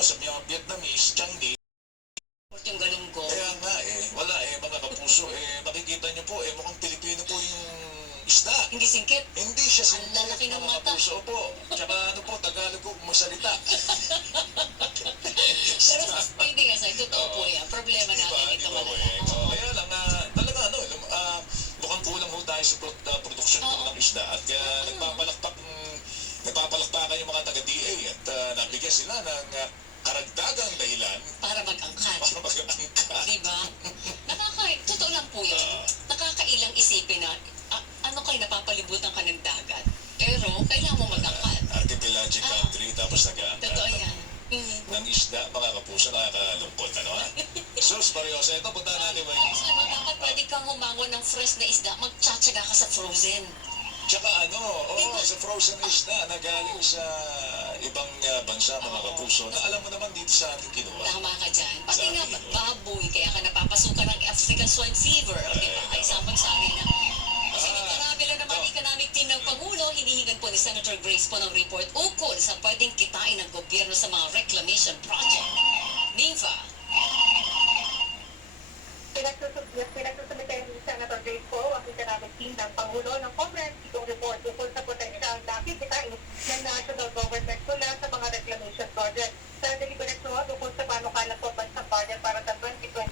sa mga Vietnamese, Chinese. Yung galunggong. Kaya nga wala mga kapuso, makikita niyo po, mukhang Pilipino po yung isda. Hindi singkit. Hindi siya Ang lalaki ng mga mata. kapuso po. Tsaka ano po, Tagalog po magsalita. Pero hindi nga sa'yo, totoo po yan. Problema natin ito malala. Kaya lang, talaga mukhang kulang ho tayo sa produksyon ng isda. At nagpapalakpakan yung mga taga-DA at nabigyan sila ng karagdagang dahilan Para mag-angkat. para mag-angkat. Diba? Totoo lang po yan. Nakakailang isipin na, ano kayo, napapalibutan ka ng dagat. Pero, kailangan mo mag-angkat. Archipelagic country, tapos nag-aangkat. Totoo yan. Ng isda, mga kapuso, nakakalungkot, ano ha? Sus, Mariosa, ito, punta natin ba yun? Ano, dapat pwede kang humangon ng fresh na isda, magtsatsaga ka sa frozen. Tsaka sa frozen isda na galing sa ibang bansa, mga kapuso, na alam mo naman dito sa ating kinuha. Tama ka dyan. Pati nga baboy, kaya ka napapasukan ng African swine fever. Di ba? Ay isang pagsari na. Kasi marami lang naman economic team ng Pangulo, hinihingan po ni Senator Grace po ng report ukol sa pwedeng kitain ng gobyerno sa mga reclamation project. Ninfa.